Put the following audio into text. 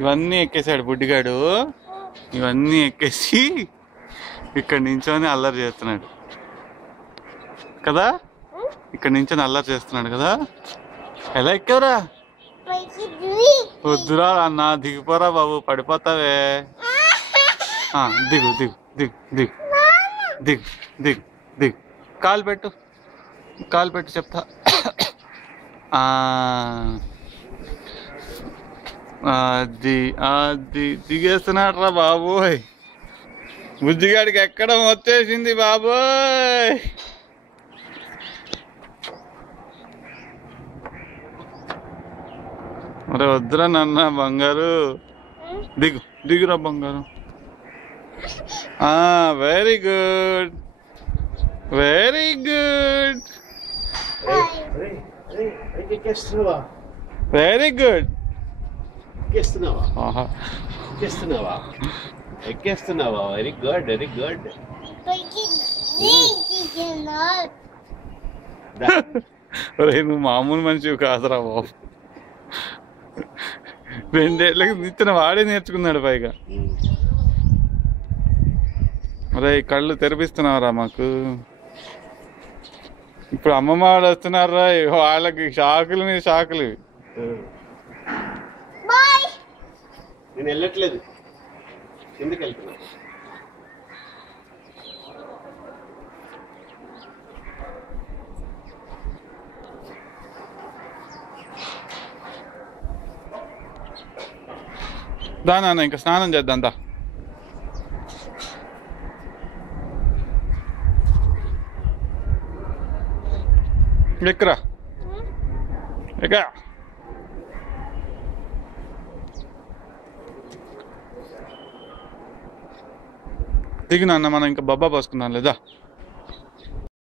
ఇవన్నీ ఎక్కేసాడు బుడ్డిగాడు. ఇవన్నీ ఎక్కేసి ఇక్కడ నించొని అల్లరి చేస్తున్నాడు కదా. ఇక్కడ నించొని అల్లరి చేస్తున్నాడు కదా. ఎలా ఎక్కావురా? వద్దురా అన్న, దిగిపోరా బాబు, పడిపోతావే. దిగు దిగు దిగు దిగు దిగు దిగు దిగు. కాలు పెట్టు, కాలు పెట్టు చెప్తా. అది అది దిగేస్తున్నాడు రా బాబోయ్. బుజ్జిగాడికి ఎక్కడం వచ్చేసింది బాబోయ్. మరి వద్దురా నాన్న బంగారు. దిగు దిగురా బంగారు. Very good, very good, very good. ఎక్కేస్తున్నావా? Very good, very good. నువ్వు మామూలు మనిషి కాదురా బాబు. 2 ఏళ్ళకి నిచ్చిన వాడే నేర్చుకున్నాడు పైగా. అరే కళ్ళు తెరిపిస్తున్నావురా మాకు. ఇప్పుడు అమ్మమ్మ వాడు వస్తున్నారా, వాళ్ళకి షాకులు మీద షాకులు. నేను వెళ్ళట్లేదు, ఎందుకు వెళ్తున్నా? దానా ఇంకా స్నానం చేద్దాం దా. ఎక్కరా ఎక్క. దిగు నాన్న, మనం ఇంకా బబ్బా పోసుకుందాం లేదా.